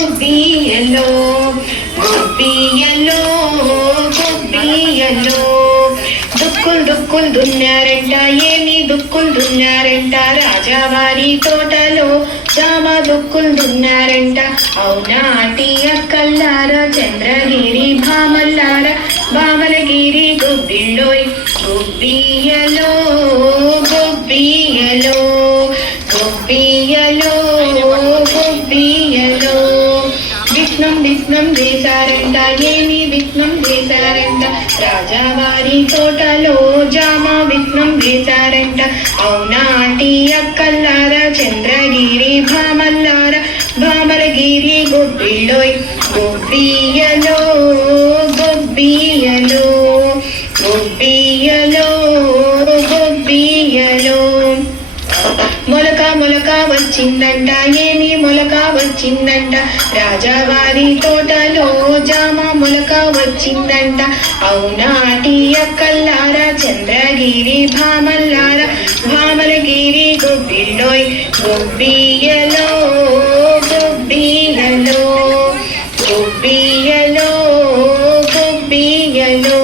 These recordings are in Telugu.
గుబ్బియలో గుబ్బియలో గుబ్బియలో దుక్కులు దుక్కులు దున్నారంట ఏమి దుక్కులు దున్నారంట రాజావారి తోటలో జామ దుక్కులు దున్నారంట అవునాటి అక్కల్లారా చంద్రగిరి భామల్లారా భామలగిరి గుబ్బిళ్ళోయ్ గుబ్బియలో గుబ్బియలో గుబ్బియలో గుబ్బియలో విఘ్నం విఘ్నం వేశారంట ఏమి విఘ్నం వేశారంట రాజావారి తోటలో జామ విఘ్నం వేశారంట అవునాటి అక్కల్లారా చంద్రగిరి భామల్లారా భామలగిరి గుబ్బిళ్ళోయ్ గుబ్బియలో గుబ్బియలో గుబ్బియలో గుబ్బియలో మొలక మొలక వచ్చిందంట ఏమి మొలక వచ్చిందంట రాజావారి తోటలో జామ మొలక వచ్చిందంట అవునాటి అక్కల్లారా చంద్రగిరి భామల్లారా భామలగిరి గుబ్బిళ్ళోయ్ గుబ్బియలో గుబ్బియలో గుబ్బియలో గుబ్బియలో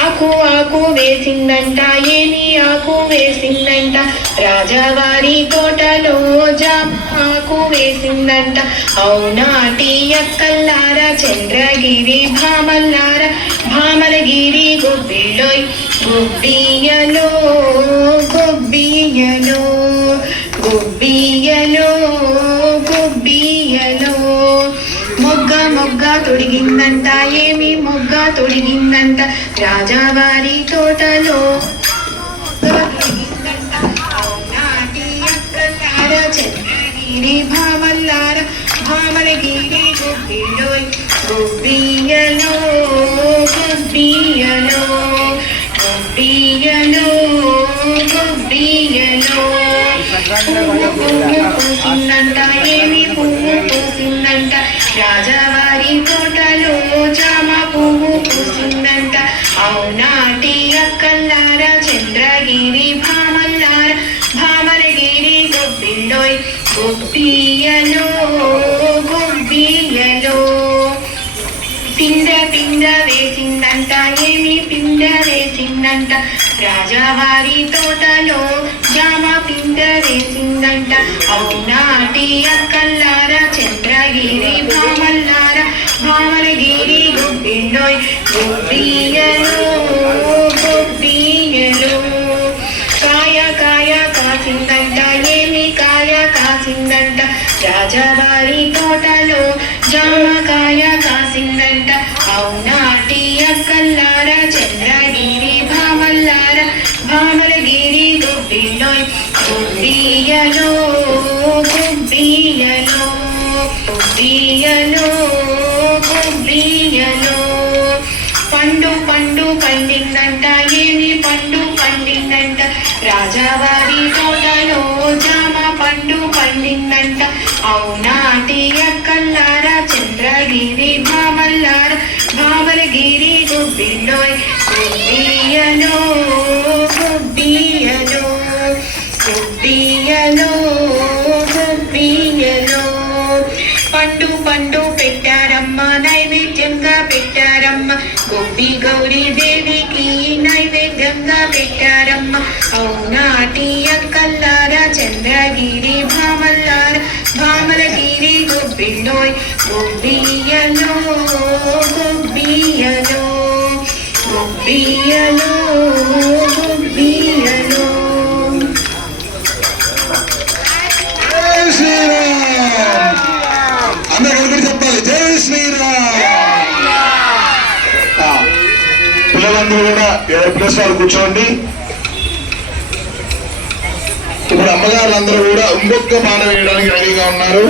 ఆకు ఆకు వేసిందంట ఏమి ఆకు వేసిందంట రాజావారి తోటలో జామ ఆకు వేసిందంట అవునాటి అక్కల్లారా చంద్రగిరి భామల్లారా భామలగిరి గుబ్బిళ్ళోయ్ గుబ్బియలో గుబ్బియలో గుబ్బియలో గుబ్బియలో మొగ్గ మొగ్గ తొడిగిందంట ఏమి మొగ్గ తొడిగిందంట రాజావారి తోటలో చంద్రగిరి భామల్లారా భామలగిరి గుబ్బిళ్ళోయ్ గుబ్బియలో గుబ్బియలో గుబ్బియలో గుబ్బియలో పువ్వు పూసిందంట ఏమి పువ్వు పూసిందంట రాజావారి తోటలో జామ పువ్వు పూసిందంట అవునాటి అక్కల్లారా చంద్రగిరి భామల్లారా భామలగిరి గుబ్బిళ్ళోయ్ గుబ్బియలో గుబ్బియలో పిండ పిండ వేసిందంట ఏమి పిండ వేసిందంట రాజావారి తోటలో జామ పిండ వేసిందంట అవునాటి అక్కల్లారా చంద్రగిరి భామల్లారా భామలగిరి గుబ్బిళ్ళోయ్ గుబ్బియలో గుబ్బియలో కాయ కాయ కాసిందంట ఏమి కాయ కాసిందంట రాజావారి తోటలో జామకాయ కాసిందంట అవునాటి అక్కల్లారా చంద్రగిరి భామల్లారా భామలగిరి గుబ్బిళ్ళోయ్ గుబ్బియలో గుబ్బియలో గుబ్బియలో గుబ్బియలో పండు పండు పండిందంట ఏమి పండు పండిందంట రాజావారి తోటలో జామ పండు పండిందంట అవునాటి అక్కల్లారా చంద్రగిరి భామల్లారా భామలగిరి గుబ్బిళ్ళోయ్ గుబ్బియలో గుబ్బియలో గుబ్బియలో గుబ్బియలో పండు పండు పెట్టారమ్మ నైవేద్యంగా పెట్టారమ్మ గొబ్బి గౌరీ దేవికి నైవేద్యంగా పెట్టారమ్మ అవునాటి అక్కల్లారా చంద్రగిరి భామల్లారా భామలగిరి గుబ్బిళ్ళోయ్ గుబ్బియలో గుబ్బియలో గుబ్బియలో గుబ్బియలో చెప్పాలి జై శ్రీరామ్. పిల్లలందరూ కూడా ఎవరి ప్లేస్ వాళ్ళు కూర్చోండి. ఇప్పుడు అమ్మగారులందరూ కూడా ఇంకొక పాట వేయడానికి రెడీగా ఉన్నారు.